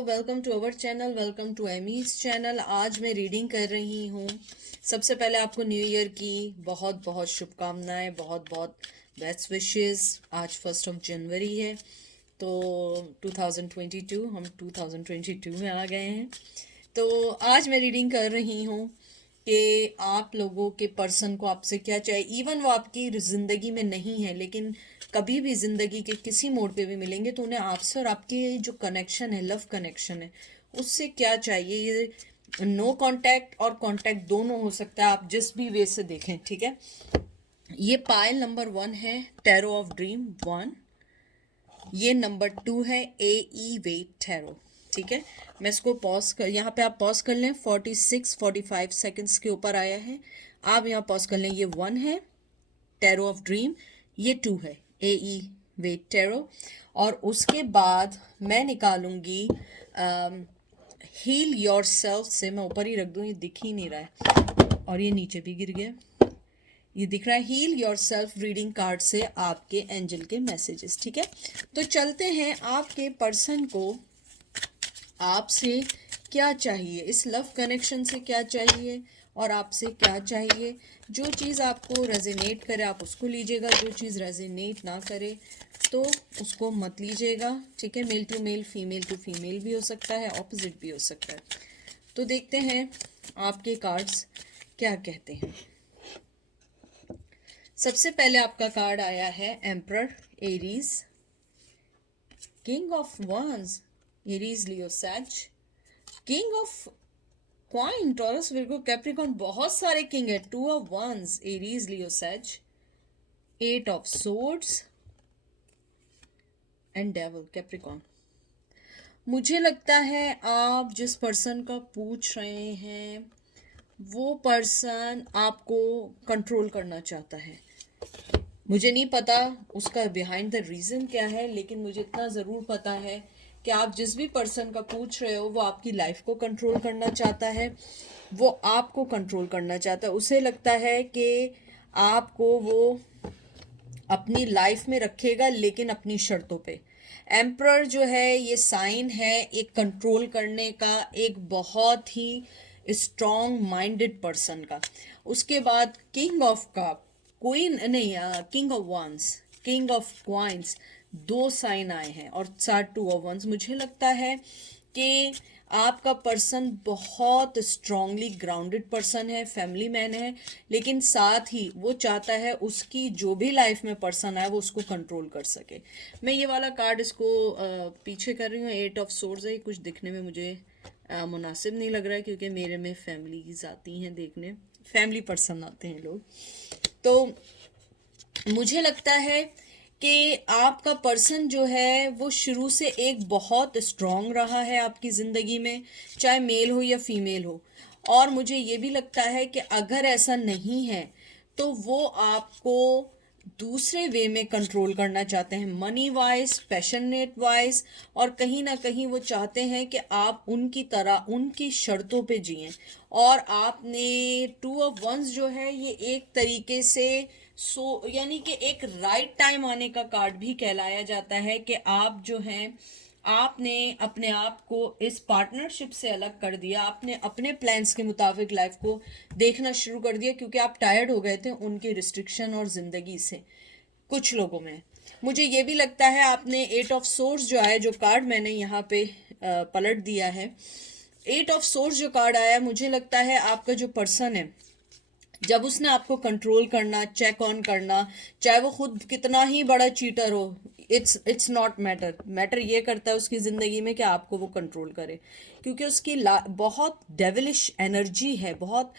Welcome to our channel, welcome to Amy's channel. आज मैं reading कर रही हूँ। सबसे पहले आपको न्यू ईयर की बहुत बहुत शुभकामनाएं, बहुत बहुत बेस्ट विशेस। आज 1 जनवरी है, तो 2022, हम 2022 में आ गए हैं। तो आज मैं रीडिंग कर रही हूँ कि आप लोगों के पर्सन को आपसे क्या चाहिए। इवन वो आपकी ज़िंदगी में नहीं है, लेकिन कभी भी ज़िंदगी के किसी मोड़ पे भी मिलेंगे तो उन्हें आपसे और आपके जो कनेक्शन है, लव कनेक्शन है, उससे क्या चाहिए। ये नो कांटेक्ट और कांटेक्ट दोनों हो सकता है, आप जिस भी वे से देखें, ठीक है। ये पायल नंबर 1 है, टैरो ऑफ ड्रीम 1। ये नंबर 2 है, ए वेट टैरो, ठीक है। मैं इसको पॉज कर, यहाँ पे आप पॉज कर लें। 46-45 सेकंड्स के ऊपर आया है, आप यहाँ पॉज कर लें। ये 1 है, टैरो ऑफ ड्रीम। ये 2 है, ए वेट टैरो। और उसके बाद मैं निकालूंगी हील योर सेल्फ से। मैं ऊपर ही रख दूँ, ये दिख ही नहीं रहा है, और ये नीचे भी गिर गया। ये दिख रहा है heal yourself reading card से आपके एंजल के मैसेजेस, ठीक है। तो चलते हैं, आपके पर्सन को आपसे क्या चाहिए, इस लव कनेक्शन से क्या चाहिए और आपसे क्या चाहिए। जो चीज़ आपको रेजोनेट करे आप उसको लीजिएगा, जो चीज़ रेजोनेट ना करे तो उसको मत लीजिएगा, ठीक है। Male to male, female to female भी हो सकता है, ऑपोजिट भी हो सकता है। तो देखते हैं आपके कार्ड्स क्या कहते हैं। सबसे पहले आपका कार्ड आया है emperor, Aries, king of wands, Aries, Leo, Sag, king of coins, Taurus, Virgo, Capricorn. बहुत सारे किंग है। 2 of wands, Aries, Leo, Sag, 8 of swords and devil, Capricorn. मुझे लगता है आप जिस पर्सन का पूछ रहे हैं वो पर्सन आपको कंट्रोल करना चाहता है। मुझे नहीं पता उसका बिहाइंड द रीज़न क्या है, लेकिन मुझे इतना ज़रूर पता है कि आप जिस भी पर्सन का पूछ रहे हो वो आपकी लाइफ को कंट्रोल करना चाहता है, वो आपको कंट्रोल करना चाहता है। उसे लगता है कि आपको वो अपनी लाइफ में रखेगा, लेकिन अपनी शर्तों पे। एम्परर जो है ये साइन है एक कंट्रोल करने का, एक बहुत ही स्ट्रॉन्ग माइंडेड पर्सन का। उसके बाद किंग ऑफ कप, क्वीन नहीं, king of wands, king of coins, 2 sign आए हैं, और साथ 2 ऑफ वंस। मुझे लगता है कि आपका पर्सन बहुत स्ट्रांगली ग्राउंडेड पर्सन है, फैमिली मैन है, लेकिन साथ ही वो चाहता है उसकी जो भी लाइफ में पर्सन आए वो उसको कंट्रोल कर सके। मैं ये वाला कार्ड इसको पीछे कर रही हूँ। 8 ऑफ सोर्ड्स है, कुछ दिखने में मुझे मुनासिब नहीं लग रहा है, क्योंकि मेरे में फैमिलीज आती हैं देखने, फैमिली पर्सन आते हैं लोग। तो मुझे लगता है कि आपका पर्सन जो है वो शुरू से एक बहुत स्ट्रॉन्ग रहा है आपकी ज़िंदगी में, चाहे मेल हो या फीमेल हो। और मुझे ये भी लगता है कि अगर ऐसा नहीं है तो वो आपको दूसरे वे में कंट्रोल करना चाहते हैं, मनी वाइज, पैशनेट वाइज, और कहीं ना कहीं वो चाहते हैं कि आप उनकी तरह उनकी शर्तों पे जिएं। और आपने 2 ऑफ वंस जो है ये एक तरीके से यानी कि एक राइट टाइम आने का कार्ड भी कहलाया जाता है कि आप जो हैं आपने अपने आप को इस पार्टनरशिप से अलग कर दिया, आपने अपने प्लान्स के मुताबिक लाइफ को देखना शुरू कर दिया, क्योंकि आप टायर्ड हो गए थे उनके रिस्ट्रिक्शन और ज़िंदगी से। कुछ लोगों में मुझे ये भी लगता है आपने 8 ऑफ सोर्स जो आया, जो कार्ड मैंने यहाँ पे पलट दिया है, 8 ऑफ सोर्स जो कार्ड आया, मुझे लगता है आपका जो पर्सन है जब उसने आपको कंट्रोल करना, चेक ऑन करना, चाहे वो खुद कितना ही बड़ा चीटर हो, इट्स नॉट मैटर ये करता है उसकी ज़िंदगी में कि आपको वो कंट्रोल करे, क्योंकि उसकी बहुत डेविलिश एनर्जी है, बहुत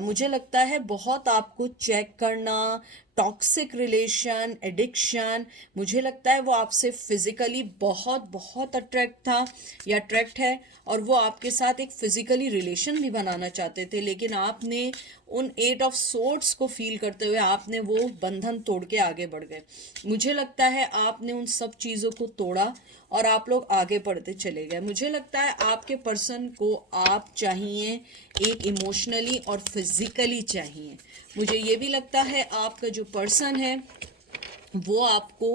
मुझे लगता है बहुत आपको चेक करना, टॉक्सिक रिलेशन, एडिक्शन। मुझे लगता है वो आपसे फिजिकली बहुत बहुत अट्रैक्ट था या अट्रैक्ट है, और वो आपके साथ एक फिजिकली रिलेशन भी बनाना चाहते थे, लेकिन आपने उन 8 ऑफ सोर्ड्स को फील करते हुए आपने वो बंधन तोड़ के आगे बढ़ गए। मुझे लगता है आपने उन सब चीज़ों को तोड़ा और आप लोग आगे बढ़ते चले गए। मुझे लगता है आपके पर्सन को आप चाहिए एक इमोशनली और फिजिकली चाहिए। मुझे ये भी लगता है आपका जो पर्सन है वो आपको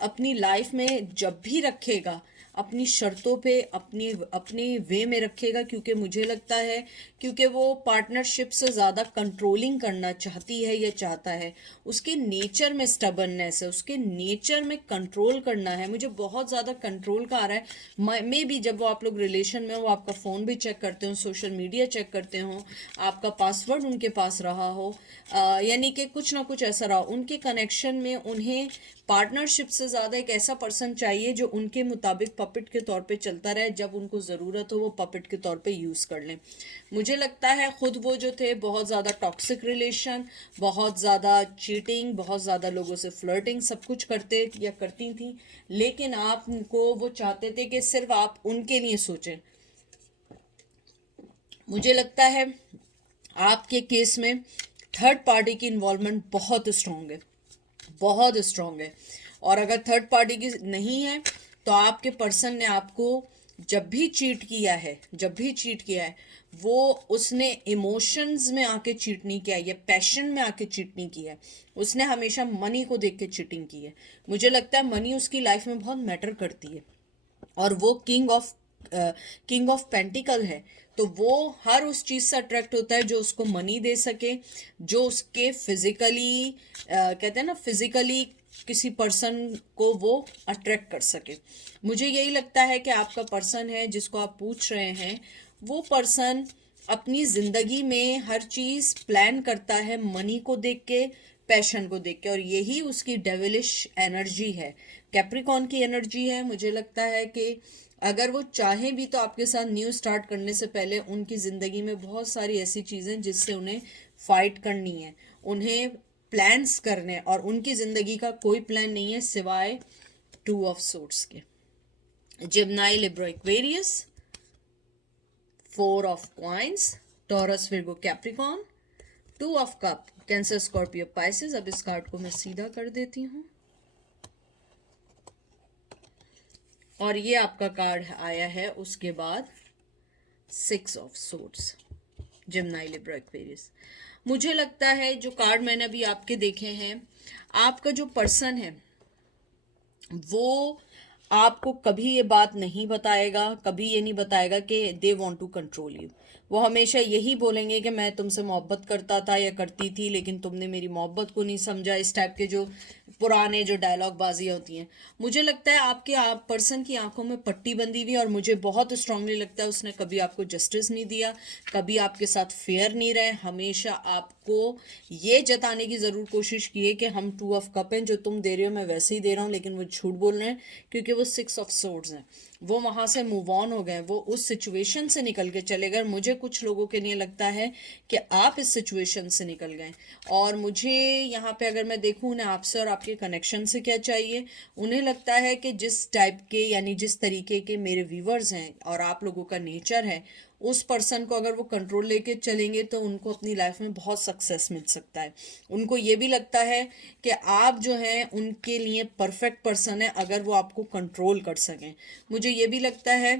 अपनी लाइफ में जब भी रखेगा अपनी शर्तों पे अपनी अपने वे में रखेगा, क्योंकि मुझे लगता है क्योंकि वो पार्टनरशिप से ज़्यादा कंट्रोलिंग करना चाहती है या चाहता है। उसके नेचर में स्टबर्ननेस है, उसके नेचर में कंट्रोल करना है। मुझे बहुत ज़्यादा कंट्रोल का आ रहा है। मे बी जब वो आप लोग रिलेशन में हो, आपका फ़ोन भी चेक करते हो, सोशल मीडिया चेक करते हो, आपका पासवर्ड उनके पास रहा हो, यानी कि कुछ ना कुछ ऐसा रहा। उनके कनेक्शन में उन्हें पार्टनरशिप से ज़्यादा एक ऐसा पर्सन चाहिए जो उनके मुताबिक पपेट के तौर पे चलता रहे, जब उनको ज़रूरत हो वो पपेट के तौर पे यूज़ कर लें। मुझे लगता है खुद वो जो थे बहुत ज़्यादा टॉक्सिक रिलेशन, बहुत ज़्यादा चीटिंग, बहुत ज़्यादा लोगों से फ्लर्टिंग सब कुछ करते या करती थी, लेकिन आपको वो चाहते थे कि सिर्फ आप उनके लिए सोचें। मुझे लगता है आपके केस में थर्ड पार्टी की इन्वॉल्वमेंट बहुत स्ट्रांग है, बहुत स्ट्रांग है। और अगर थर्ड पार्टी की नहीं है तो आपके पर्सन ने आपको जब भी चीट किया है, जब भी चीट किया है, वो उसने इमोशंस में आके चीट नहीं किया है या पैशन में आके चीट नहीं किया है। उसने हमेशा मनी को देख के चीटिंग की है। मुझे लगता है मनी उसकी लाइफ में बहुत मैटर करती है, और वो किंग ऑफ पेंटिकल है। तो वो हर उस चीज़ से अट्रैक्ट होता है जो उसको मनी दे सके, जो उसके फिजिकली कहते हैं ना, फिजिकली किसी पर्सन को वो अट्रैक्ट कर सके। मुझे यही लगता है कि आपका पर्सन है जिसको आप पूछ रहे हैं, वो पर्सन अपनी ज़िंदगी में हर चीज़ प्लान करता है मनी को देख के, पैशन को देख के, और यही उसकी डेविलिश एनर्जी है, कैप्रिकॉन की एनर्जी है। मुझे लगता है कि अगर वो चाहें भी तो आपके साथ न्यू स्टार्ट करने से पहले उनकी ज़िंदगी में बहुत सारी ऐसी चीज़ें जिससे उन्हें फाइट करनी है, उन्हें प्लान्स करने, और उनकी ज़िंदगी का कोई प्लान नहीं है सिवाय 2 ऑफ सोर्ड्स के। Gemini, Libra, Aquarius, 4 of coins, Taurus, Virgo, Capricorn, 2 of cup, cancer, Scorpio, Pisces. अब इस कार्ड को मैं सीधा कर देती हूँ, और ये आपका कार्ड आया है उसके बाद 6 ऑफ सोर्ड्स, जिम्नाई, लिब्रा, एक्वेरियस। मुझे लगता है जो कार्ड मैंने अभी आपके देखे हैं, आपका जो पर्सन है वो आपको कभी ये बात नहीं बताएगा, कभी ये नहीं बताएगा कि they want to control you. वो हमेशा यही बोलेंगे कि मैं तुमसे मोहब्बत करता था या करती थी, लेकिन तुमने मेरी मोहब्बत को नहीं समझा। इस टाइप के जो पुराने जो डायलॉग बाजियाँ होती हैं। मुझे लगता है आपके पर्सन की आंखों में पट्टी बंधी हुई है, और मुझे बहुत स्ट्रांगली लगता है उसने कभी आपको जस्टिस नहीं दिया, कभी आपके साथ फेयर नहीं रहे। हमेशा आपको ये जताने की ज़रूर कोशिश की है कि हम 2 ऑफ कप हैं, जो तुम दे रहे हो मैं वैसे ही दे रहा हूँ, लेकिन वो झूठ बोल रहे हैं, क्योंकि वो 6 ऑफ सोर्ड्स हैं। वो वहाँ से मूव ऑन हो गए, वो उस सिचुएशन से निकल के चले गए। मुझे कुछ लोगों के लिए लगता है कि आप इस सिचुएशन से निकल गए, और मुझे यहाँ पे अगर मैं देखूँ उन्हें आपसे और आपके कनेक्शन से क्या चाहिए। उन्हें लगता है कि जिस टाइप के, यानी जिस तरीके के मेरे व्यूवर्स हैं और आप लोगों का नेचर है, उस पर्सन को अगर वो कंट्रोल लेके चलेंगे तो उनको अपनी लाइफ में बहुत सक्सेस मिल सकता है। उनको ये भी लगता है कि आप जो हैं उनके लिए परफेक्ट पर्सन है अगर वो आपको कंट्रोल कर सकें। मुझे ये भी लगता है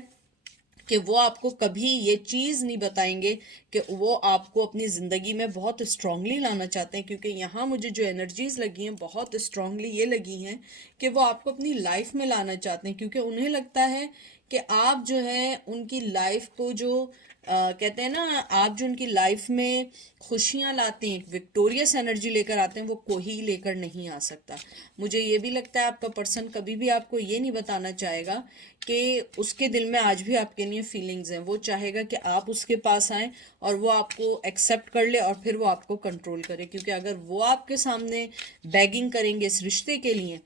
कि वो आपको कभी ये चीज़ नहीं बताएंगे कि वो आपको अपनी ज़िंदगी में बहुत स्ट्रांगली लाना चाहते हैं, क्योंकि यहाँ मुझे जो एनर्जीज़ लगी हैं बहुत स्ट्रांगली ये लगी हैं कि वो आपको अपनी लाइफ में लाना चाहते हैं, क्योंकि उन्हें लगता है कि आप जो है उनकी लाइफ को जो कहते हैं ना, आप जो उनकी लाइफ में खुशियाँ लाते हैं, विक्टोरियस एनर्जी लेकर आते हैं, वो कोई लेकर नहीं आ सकता। मुझे ये भी लगता है आपका पर्सन कभी भी आपको ये नहीं बताना चाहेगा कि उसके दिल में आज भी आपके लिए फीलिंग्स हैं। वो चाहेगा कि आप उसके पास आएँ और वो आपको एक्सेप्ट कर ले, और फिर वो आपको कंट्रोल करे, क्योंकि अगर वो आपके सामने बैगिंग करेंगे इस रिश्ते के लिए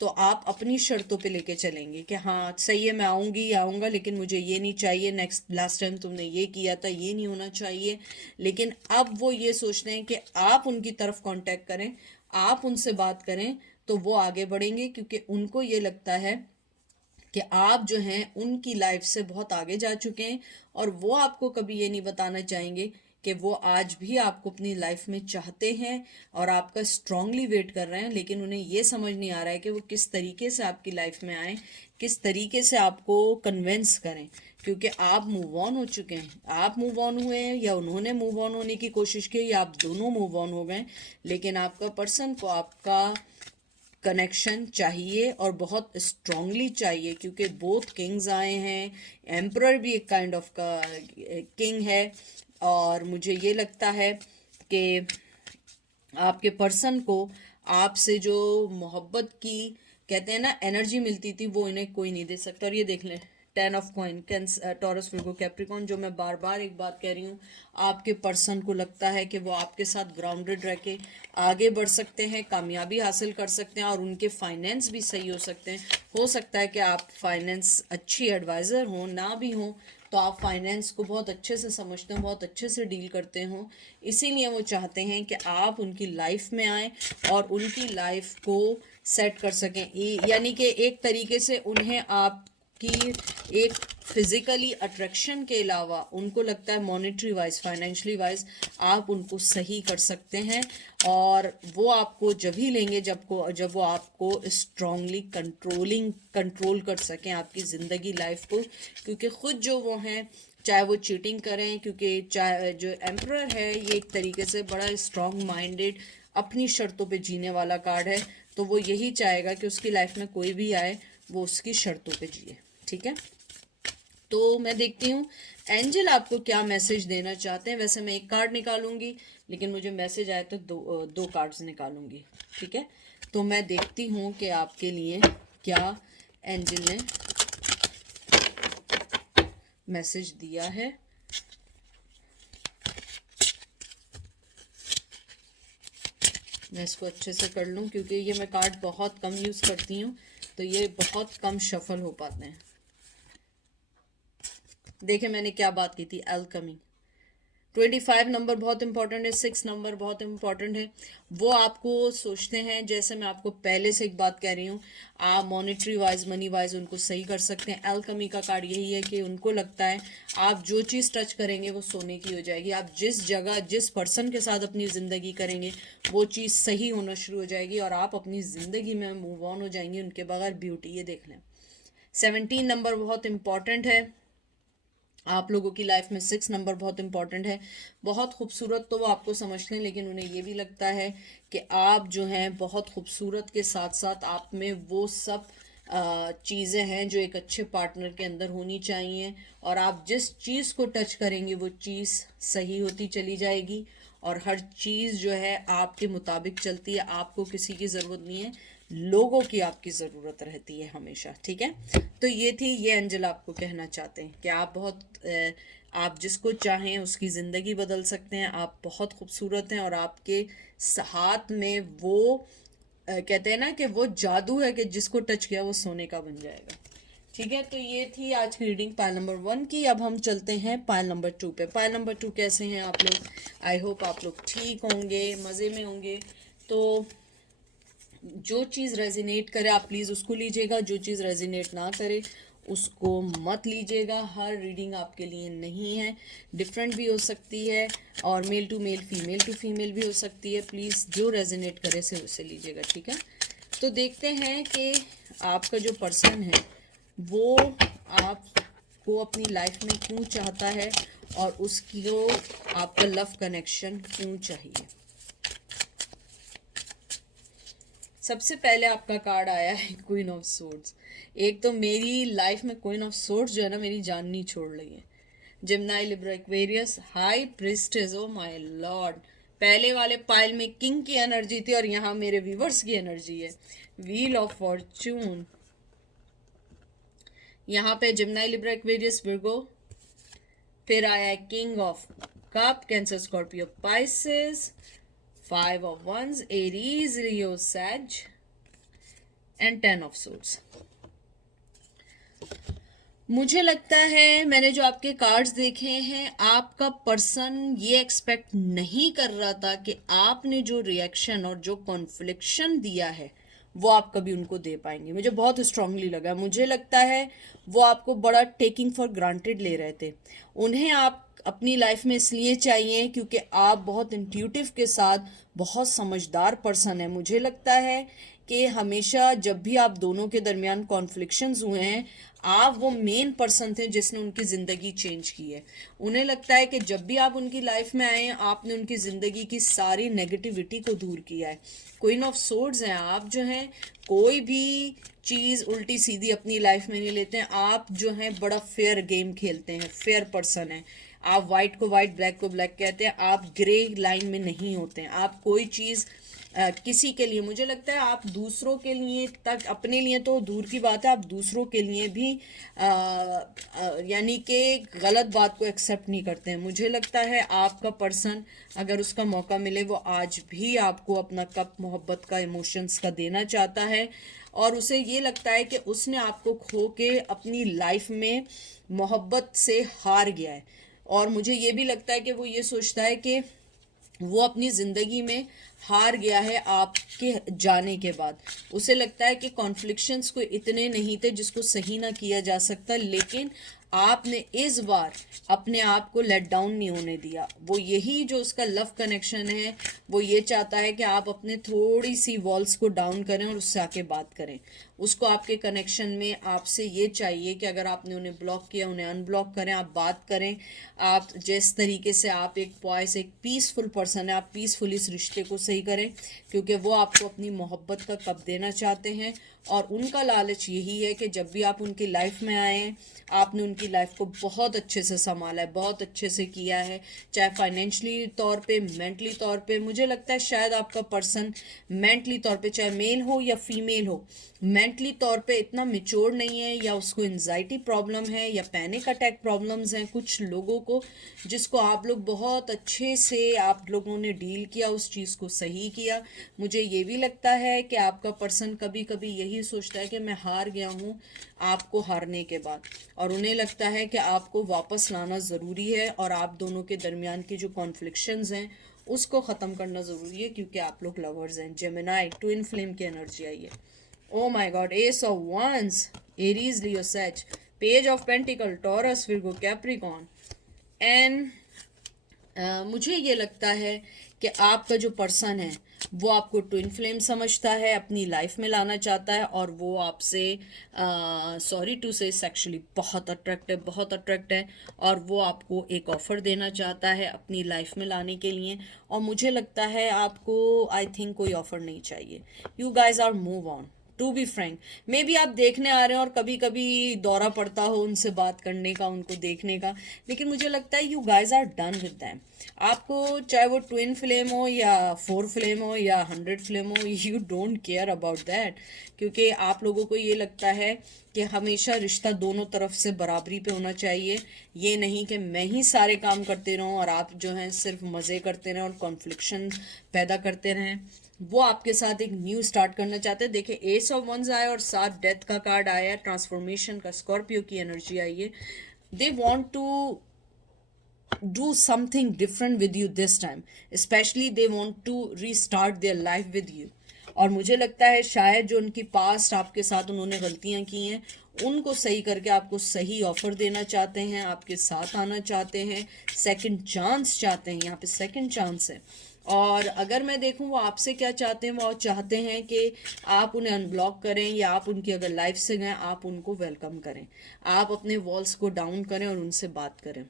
तो आप अपनी शर्तों पे लेके चलेंगे कि हाँ सही है, मैं आऊँगी आऊँगा, लेकिन मुझे ये नहीं चाहिए, लास्ट टाइम तुमने ये किया था, ये नहीं होना चाहिए। लेकिन अब वो ये सोचते हैं कि आप उनकी तरफ कांटेक्ट करें, आप उनसे बात करें, तो वो आगे बढ़ेंगे, क्योंकि उनको ये लगता है कि आप जो हैं उनकी लाइफ से बहुत आगे जा चुके हैं, और वो आपको कभी ये नहीं बताना चाहेंगे कि वो आज भी आपको अपनी लाइफ में चाहते हैं और आपका स्ट्रांगली वेट कर रहे हैं। लेकिन उन्हें ये समझ नहीं आ रहा है कि वो किस तरीके से आपकी लाइफ में आए, किस तरीके से आपको कन्विंस करें, क्योंकि आप मूव ऑन हो चुके हैं। आप मूव ऑन हुए हैं या उन्होंने मूव ऑन होने की कोशिश की, या आप दोनों मूव ऑन हो गए, लेकिन आपका पर्सन को आपका कनेक्शन चाहिए और बहुत स्ट्रांगली चाहिए, क्योंकि बोथ किंग्स आए हैं, एम्परर भी एक काइंड ऑफ का किंग है। और मुझे ये लगता है कि आपके पर्सन को आपसे जो मोहब्बत की कहते हैं ना एनर्जी मिलती थी, वो इन्हें कोई नहीं दे सकता। और ये देख लें, 10 of coin, taurus, Virgo, Capricorn. जो मैं बार बार एक बात कह रही हूँ, आपके पर्सन को लगता है कि वो आपके साथ ग्राउंडेड रह के आगे बढ़ सकते हैं, कामयाबी हासिल कर सकते हैं, और उनके फाइनेंस भी सही हो सकते हैं। हो सकता है कि आप फाइनेंस अच्छी एडवाइज़र हों, ना भी हों, तो आप फाइनेंस को बहुत अच्छे से समझते हो, बहुत अच्छे से डील करते हो, इसीलिए वो चाहते हैं कि आप उनकी लाइफ में आएँ और उनकी लाइफ को सेट कर सकें। यानी कि एक तरीके से उन्हें आपकी एक फिज़िकली अट्रैक्शन के अलावा उनको लगता है मॉनेटरी वाइज, फाइनेंशियली वाइज आप उनको सही कर सकते हैं, और वो आपको जब ही लेंगे जब वो आपको स्ट्रांगली कंट्रोल कर सकें आपकी ज़िंदगी लाइफ को। क्योंकि ख़ुद जो वो हैं, चाहे वो चीटिंग करें, क्योंकि चाहे जो एम्परर है ये एक तरीके से बड़ा स्ट्रांग माइंडेड, अपनी शर्तों पे जीने वाला कार्ड है, तो वो यही चाहेगा कि उसकी लाइफ में कोई भी आए वो उसकी शर्तों पे जिए। ठीक है, तो मैं देखती हूँ एंजल आपको क्या मैसेज देना चाहते हैं। वैसे मैं एक कार्ड निकालूंगी, लेकिन मुझे मैसेज आए तो दो कार्ड्स निकालूंगी। ठीक है, तो मैं देखती हूँ कि आपके लिए क्या एंजल ने मैसेज दिया है। मैं इसको अच्छे से कर लूँ, क्योंकि ये मैं कार्ड बहुत कम यूज़ करती हूँ, तो ये बहुत कम शफल हो पाते हैं। देखें मैंने क्या बात की थी, अल्केमी। 25 नंबर बहुत इंपॉर्टेंट है, 6 नंबर बहुत इंपॉर्टेंट है। वो आपको सोचते हैं, जैसे मैं आपको पहले से एक बात कह रही हूँ, आप मॉनेटरी वाइज, मनी वाइज उनको सही कर सकते हैं। अल्केमी का कार्ड यही है कि उनको लगता है आप जो चीज़ टच करेंगे वो सोने की हो जाएगी। आप जिस जगह, जिस पर्सन के साथ अपनी ज़िंदगी करेंगे वो चीज़ सही होना शुरू हो जाएगी, और आप अपनी ज़िंदगी में मूव ऑन हो जाएंगे उनके बगैर। ब्यूटी, ये देख लें। 17 नंबर बहुत इंपॉर्टेंट है आप लोगों की लाइफ में। 6 नंबर बहुत इंपॉर्टेंट है। बहुत खूबसूरत तो वो आपको समझते हैं, लेकिन उन्हें ये भी लगता है कि आप जो हैं बहुत खूबसूरत के साथ साथ आप में वो सब चीज़ें हैं जो एक अच्छे पार्टनर के अंदर होनी चाहिए, और आप जिस चीज़ को टच करेंगे वो चीज़ सही होती चली जाएगी, और हर चीज़ जो है आपके मुताबिक चलती है। आपको किसी की ज़रूरत नहीं है, लोगों की आपकी ज़रूरत रहती है हमेशा। ठीक है, तो ये थी, ये एंजल आपको कहना चाहते हैं कि आप बहुत आप जिसको चाहें उसकी ज़िंदगी बदल सकते हैं। आप बहुत खूबसूरत हैं, और आपके हाथ में वो कहते हैं ना कि वो जादू है कि जिसको टच किया वो सोने का बन जाएगा। ठीक है, तो ये थी आज की रीडिंग पाइल नंबर 1 की। अब हम चलते हैं पाइल नंबर 2 पे। पाइल नंबर 2 कैसे हैं आप लोग? आई होप आप लोग ठीक होंगे, मज़े में होंगे। तो जो चीज़ रेजिनेट करे आप प्लीज़ उसको लीजिएगा, जो चीज़ रेजिनेट ना करे उसको मत लीजिएगा। हर रीडिंग आपके लिए नहीं है, डिफरेंट भी हो सकती है, और male to male, female to female भी हो सकती है। प्लीज़ जो रेजिनेट करे से उसे लीजिएगा। ठीक है, तो देखते हैं कि आपका जो पर्सन है वो आपको अपनी लाइफ में क्यों चाहता है, और उसको आपका लव कनेक्शन क्यों चाहिए। सबसे पहले आपका कार्ड आया है क्वीन ऑफ सोर्ड्स। एक तो मेरी लाइफ में क्वीन ऑफ सोर्ड्स जो है ना, मेरी जान नहीं छोड़ रही है। Gemini, Libra, Aquarius, high priestess, oh my Lord. पहले वाले पाइल में किंग की एनर्जी थी, और यहाँ मेरे व्यूवर्स की एनर्जी है। व्हील ऑफ फॉर्चून, यहाँ पे जेमिनी, लिब्रा, एक्वेरियस, विर्गो। फिर आया है king of cup, cancer, Scorpio, Pisces. 5 of Wands, Aries, Leo, Sag, and 10 of Swords. मुझे लगता है मैंने जो आपके कार्ड्स देखे हैं, आपका पर्सन ये एक्सपेक्ट नहीं कर रहा था कि आपने जो रिएक्शन और जो कॉन्फ्लिक्शन दिया है वो आप कभी उनको दे पाएंगे। मुझे बहुत स्ट्रांगली लगा। मुझे लगता है वो आपको बड़ा टेकिंग फॉर ग्रांटेड ले रहे थे। उन्हें आप अपनी लाइफ में इसलिए चाहिए क्योंकि आप बहुत इंट्यूटिव के साथ बहुत समझदार पर्सन है। मुझे लगता है कि हमेशा जब भी आप दोनों के दरमियान कॉन्फ्लिक्शंस हुए हैं, आप वो मेन पर्सन थे जिसने उनकी ज़िंदगी चेंज की है। उन्हें लगता है कि जब भी आप उनकी लाइफ में आए हैं, आपने उनकी ज़िंदगी की सारी नेगेटिविटी को दूर किया है। क्वीन ऑफ सोर्ड्स हैं आप, जो हैं कोई भी चीज़ उल्टी सीधी अपनी लाइफ में नहीं लेते हैं। आप जो हैं बड़ा फेयर गेम खेलते हैं, फेयर पर्सन हैं। आप वाइट को वाइट, ब्लैक को ब्लैक कहते हैं। आप ग्रे लाइन में नहीं होते हैं। आप कोई चीज़ किसी के लिए, मुझे लगता है आप दूसरों के लिए तक, अपने लिए तो दूर की बात है, आप दूसरों के लिए भी यानी कि गलत बात को एक्सेप्ट नहीं करते हैं। मुझे लगता है आपका पर्सन, अगर उसका मौका मिले, वो आज भी आपको अपना कप मोहब्बत का, इमोशंस का देना चाहता है। और उसे ये लगता है कि उसने आपको खो के अपनी लाइफ में मोहब्बत से हार गया है। और मुझे ये भी लगता है कि वो ये सोचता है कि वो अपनी ज़िंदगी में हार गया है आपके जाने के बाद। उसे लगता है कि कॉन्फ्लिक्शंस कोई इतने नहीं थे जिसको सही ना किया जा सकता, लेकिन आपने इस बार अपने आप को लेट डाउन नहीं होने दिया। वो यही जो उसका लव कनेक्शन है, वो ये चाहता है कि आप अपने थोड़ी सी वॉल्स को डाउन करें और उससे आके बात करें। उसको आपके कनेक्शन में आपसे ये चाहिए कि अगर आपने उन्हें ब्लॉक किया, उन्हें अनब्लॉक करें, आप बात करें। आप जिस तरीके से आप एक पॉइस, एक पीसफुल पर्सन है, आप पीसफुल इस रिश्ते को सही करें, क्योंकि वो आपको अपनी मोहब्बत का कप देना चाहते हैं। और उनका लालच यही है कि जब भी आप उनकी लाइफ में आए, आपने उनकी लाइफ को बहुत अच्छे से संभाला है, बहुत अच्छे से किया है, चाहे फाइनेंशियली तौर पे, मेंटली तौर पे। मुझे लगता है शायद आपका पर्सन मेंटली तौर पे, चाहे मेल हो या फीमेल हो, मेंटली तौर पे इतना मिच्योर नहीं है, या उसको एंजाइटी प्रॉब्लम है, या पैनिक अटैक प्रॉब्लम्स हैं कुछ लोगों को, जिसको आप लोग बहुत अच्छे से, आप लोगों ने डील किया, उस चीज़ को सही किया। मुझे ये भी लगता है कि आपका पर्सन कभी कभी यही सोचता है कि मैं हार गया हूँ आपको हारने के बाद, और उन्हें लगता है कि आपको वापस लाना ज़रूरी है, और आप दोनों के दरमियान की जो कॉन्फ्लिक्शंस हैं उसको ख़त्म करना ज़रूरी है, क्योंकि आप लोग लवर्स हैं। जेमिनाई, ट्विन फ्लेम की एनर्जी आई है। Oh my God, Ace of Wands, Aries, Leo, Sag, Page of Pentacle, Taurus, Virgo, Capricorn, and मुझे ये लगता है कि आपका जो पर्सन है वो आपको ट्विन फ्लेम समझता है, अपनी लाइफ में लाना चाहता है, और वो आपसे सॉरी टू से सेक्सुअली बहुत अट्रैक्ट है, बहुत अट्रैक्ट है, और वो आपको एक ऑफ़र देना चाहता है अपनी लाइफ में लाने के लिए। और मुझे लगता है आपको, आई थिंक, कोई ऑफ़र नहीं चाहिए। You guys are move on, to be frank. Maybe आप देखने आ रहे हैं और कभी कभी दौरा पड़ता हो उनसे बात करने का, उनको देखने का, लेकिन मुझे लगता है you guys are done with them. आपको चाहे वो ट्विन फ्लेम हो या 4 फ्लेम हो या 100 फ्लेम हो, you don't care about that, क्योंकि आप लोगों को ये लगता है कि हमेशा रिश्ता दोनों तरफ से बराबरी पे होना चाहिए। ये नहीं कि मैं ही सारे काम करते रहूं और आप जो हैं सिर्फ मज़े करते रहें और कॉन्फ्लिक्शन पैदा करते रहें। वो आपके साथ एक न्यू स्टार्ट करना चाहते हैं। देखिए, एस ऑफ वंस आया और साथ डेथ का कार्ड आया है, ट्रांसफॉर्मेशन का, स्कॉर्पियो की एनर्जी आई है। They want to do something different with you this time, especially they want to restart their life with you। और मुझे लगता है शायद जो उनकी पास्ट आपके साथ उन्होंने गलतियां की हैं उनको सही करके आपको सही ऑफर देना चाहते हैं, आपके साथ आना चाहते हैं, सेकंड चांस चाहते हैं। यहाँ पे सेकंड चांस है। और अगर मैं देखूं वो आपसे क्या चाहते हैं, वो चाहते हैं कि आप उन्हें अनब्लॉक करें, या आप उनकी अगर लाइफ से गए आप उनको वेलकम करें, आप अपने वॉल्स को डाउन करें और उनसे बात करें।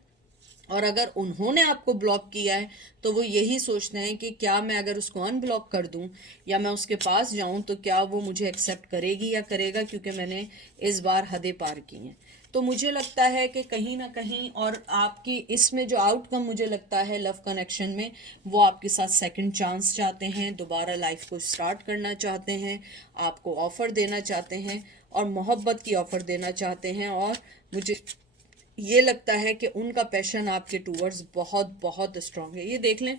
और अगर उन्होंने आपको ब्लॉक किया है तो वो यही सोचते हैं कि क्या मैं अगर उसको अनब्लॉक कर दूं या मैं उसके पास जाऊं तो क्या वो मुझे एक्सेप्ट करेगी या करेगा, क्योंकि मैंने इस बार हदें पार की हैं। तो मुझे लगता है कि कहीं ना कहीं, और आपकी इसमें जो आउटकम मुझे लगता है लव कनेक्शन में, वो आपके साथ सेकंड चांस चाहते हैं, दोबारा लाइफ को स्टार्ट करना चाहते हैं, आपको ऑफ़र देना चाहते हैं और मोहब्बत की ऑफ़र देना चाहते हैं। और मुझे ये लगता है कि उनका पैशन आपके टूवर्ड्स बहुत बहुत स्ट्रांग है। ये देख लें,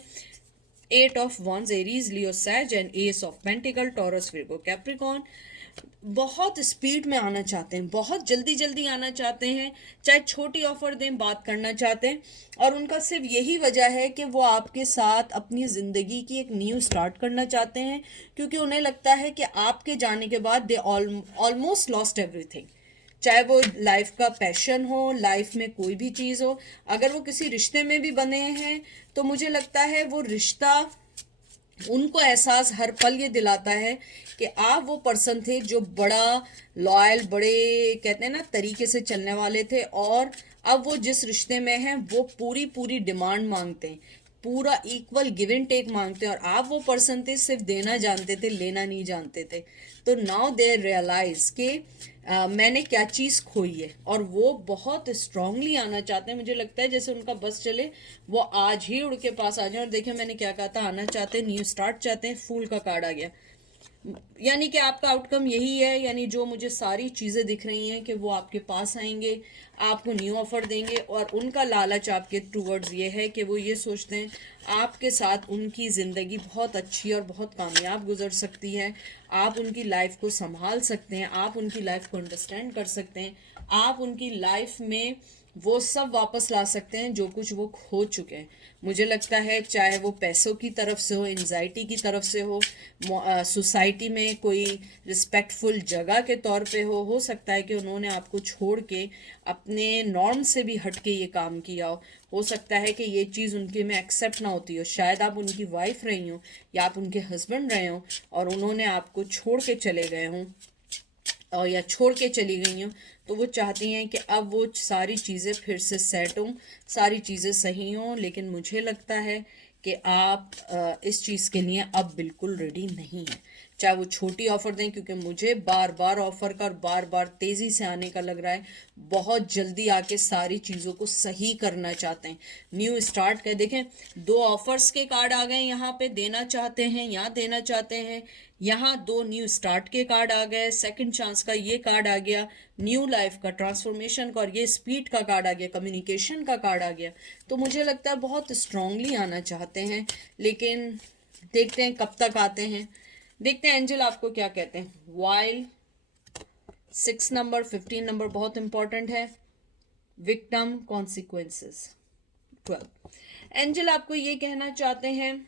8 of wands, Aries, Leo, Sag, and ace of pentacle, Taurus, Virgo, Capricorn. बहुत स्पीड में आना चाहते हैं, बहुत जल्दी जल्दी आना चाहते हैं, चाहे छोटी ऑफर दें, बात करना चाहते हैं। और उनका सिर्फ यही वजह है कि वो आपके साथ अपनी ज़िंदगी की एक न्यू स्टार्ट करना चाहते हैं, क्योंकि उन्हें लगता है कि आपके जाने के बाद दे ऑलमोस्ट लॉस्ट एवरीथिंग। चाहे वो लाइफ का पैशन हो, लाइफ में कोई भी चीज़ हो, अगर वो किसी रिश्ते में भी बने हैं तो मुझे लगता है वो रिश्ता उनको एहसास हर पल ये दिलाता है कि आप वो पर्सन थे जो बड़ा लॉयल, बड़े कहते हैं ना तरीके से चलने वाले थे, और अब वो जिस रिश्ते में हैं वो पूरी पूरी डिमांड मांगते हैं, पूरा इक्वल गिव एंड टेक मांगते हैं, और आप वो पर्सन थे सिर्फ देना जानते थे, लेना नहीं जानते थे। तो नाउ दे रियलाइज कि मैंने क्या चीज़ खोई है, और वो बहुत स्ट्रांगली आना चाहते हैं। मुझे लगता है जैसे उनका बस चले, वो आज ही उड़ के पास आ जाए। और देखिए मैंने क्या कहा था, आना चाहते हैं, न्यू स्टार्ट चाहते हैं, फूल का कार्ड आ गया। यानी कि आपका आउटकम यही है, यानी जो मुझे सारी चीज़ें दिख रही हैं कि वो आपके पास आएंगे, आपको न्यू ऑफर देंगे, और उनका लालच आपके टूवर्ड्स ये है कि वो ये सोचते हैं आपके साथ उनकी ज़िंदगी बहुत अच्छी और बहुत कामयाब गुजर सकती है। आप उनकी लाइफ को संभाल सकते हैं, आप उनकी लाइफ को अंडरस्टैंड कर सकते हैं, आप उनकी लाइफ में वो सब वापस ला सकते हैं जो कुछ वो खो चुके हैं। मुझे लगता है चाहे वो पैसों की तरफ से हो, एंजाइटी की तरफ से हो, सोसाइटी में कोई रिस्पेक्टफुल जगह के तौर पे हो सकता है कि उन्होंने आपको छोड़ के अपने नॉर्म से भी हट के ये काम किया हो सकता है कि ये चीज़ उनके में एक्सेप्ट ना होती हो, शायद आप उनकी वाइफ रही हो या आप उनके हस्बैंड रहे हो और उन्होंने आपको छोड़ के चले गए हों और या छोड़ के चली गई हूँ, तो वो चाहती हैं कि अब वो सारी चीज़ें फिर से सेट हों, सारी चीज़ें सही हों। लेकिन मुझे लगता है कि आप इस चीज़ के लिए अब बिल्कुल रेडी नहीं हैं, चाहे वो छोटी ऑफ़र दें, क्योंकि मुझे बार बार ऑफ़र का और बार बार तेज़ी से आने का लग रहा है। बहुत जल्दी आके सारी चीज़ों को सही करना चाहते हैं, न्यू स्टार्ट कर। देखें, दो ऑफ़र्स के कार्ड आ गए यहाँ पे, देना चाहते हैं या देना चाहते हैं। यहाँ दो न्यू स्टार्ट के कार्ड आ गए, सेकंड चांस का ये कार्ड आ गया, न्यू लाइफ का, ट्रांसफॉर्मेशन का, और ये स्पीड का कार्ड आ गया, कम्युनिकेशन का कार्ड आ गया। तो मुझे लगता है बहुत स्ट्रांगली आना चाहते हैं, लेकिन देखते हैं कब तक आते हैं। देखते हैं एंजल आपको क्या कहते हैं। वाइल 6 नंबर, 15 नंबर बहुत इंपॉर्टेंट है। Victim, consequences 12। एंजल आपको ये कहना चाहते हैं,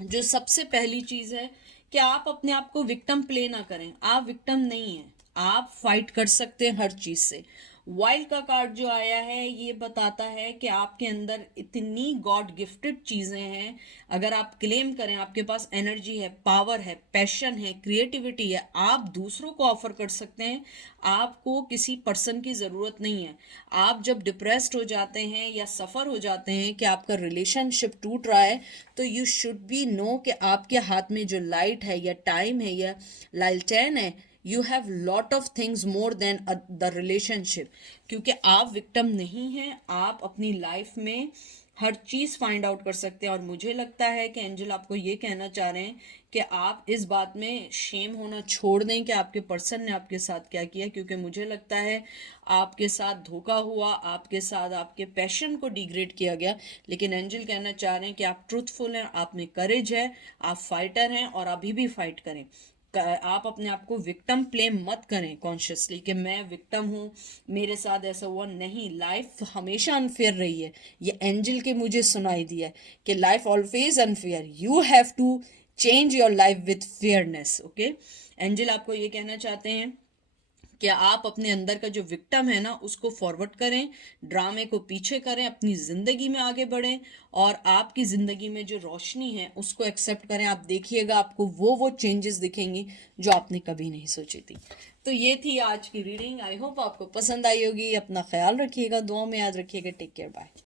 जो सबसे पहली चीज है कि आप अपने आप को विक्टिम प्ले ना करें। आप विक्टिम नहीं हैं, आप फाइट कर सकते हैं हर चीज से। वाइल्ड का कार्ड जो आया है ये बताता है कि आपके अंदर इतनी गॉड गिफ्टेड चीजें हैं, अगर आप क्लेम करें, आपके पास एनर्जी है, पावर है, पैशन है, क्रिएटिविटी है, आप दूसरों को ऑफर कर सकते हैं। आपको किसी पर्सन की ज़रूरत नहीं है। आप जब डिप्रेस्ड हो जाते हैं या सफ़र हो जाते हैं कि आपका रिलेशनशिप टूट रहा है, तो यू शुड बी नो कि आपके हाथ में जो लाइट है या टाइम है या लालटेन है, you have lot of things more than the relationship. क्योंकि आप विक्टिम नहीं हैं, आप अपनी लाइफ में हर चीज़ फाइंड आउट कर सकते हैं। और मुझे लगता है कि एंजल आपको ये कहना चाह रहे हैं कि आप इस बात में शेम होना छोड़ दें कि आपके पर्सन ने आपके साथ क्या किया, क्योंकि मुझे लगता है आपके साथ धोखा हुआ, आपके साथ आपके पैशन को डिग्रेड किया गया। लेकिन एंजल कहना चाह रहे हैं कि आप ट्रूथफुल हैं, आप में करेज है, आप फाइटर हैं और अभी भी फाइट करें। आप अपने आप को विक्टिम प्ले मत करें कॉन्शियसली कि मैं विक्टिम हूँ, मेरे साथ ऐसा हुआ। नहीं, लाइफ हमेशा अनफेयर रही है। ये एंजल के मुझे सुनाई दिया है कि life always unfair, you have to change your life with fairness. Okay, Angel आपको ये कहना चाहते हैं कि आप अपने अंदर का जो विक्टिम है ना उसको फॉरवर्ड करें, ड्रामे को पीछे करें, अपनी ज़िंदगी में आगे बढ़ें, और आपकी ज़िंदगी में जो रोशनी है उसको एक्सेप्ट करें। आप देखिएगा आपको वो चेंजेस दिखेंगी जो आपने कभी नहीं सोची थी। तो ये थी आज की रीडिंग। आई होप आपको पसंद आई होगी। अपना ख्याल रखिएगा, दुआ में याद रखिएगा। Take care, bye.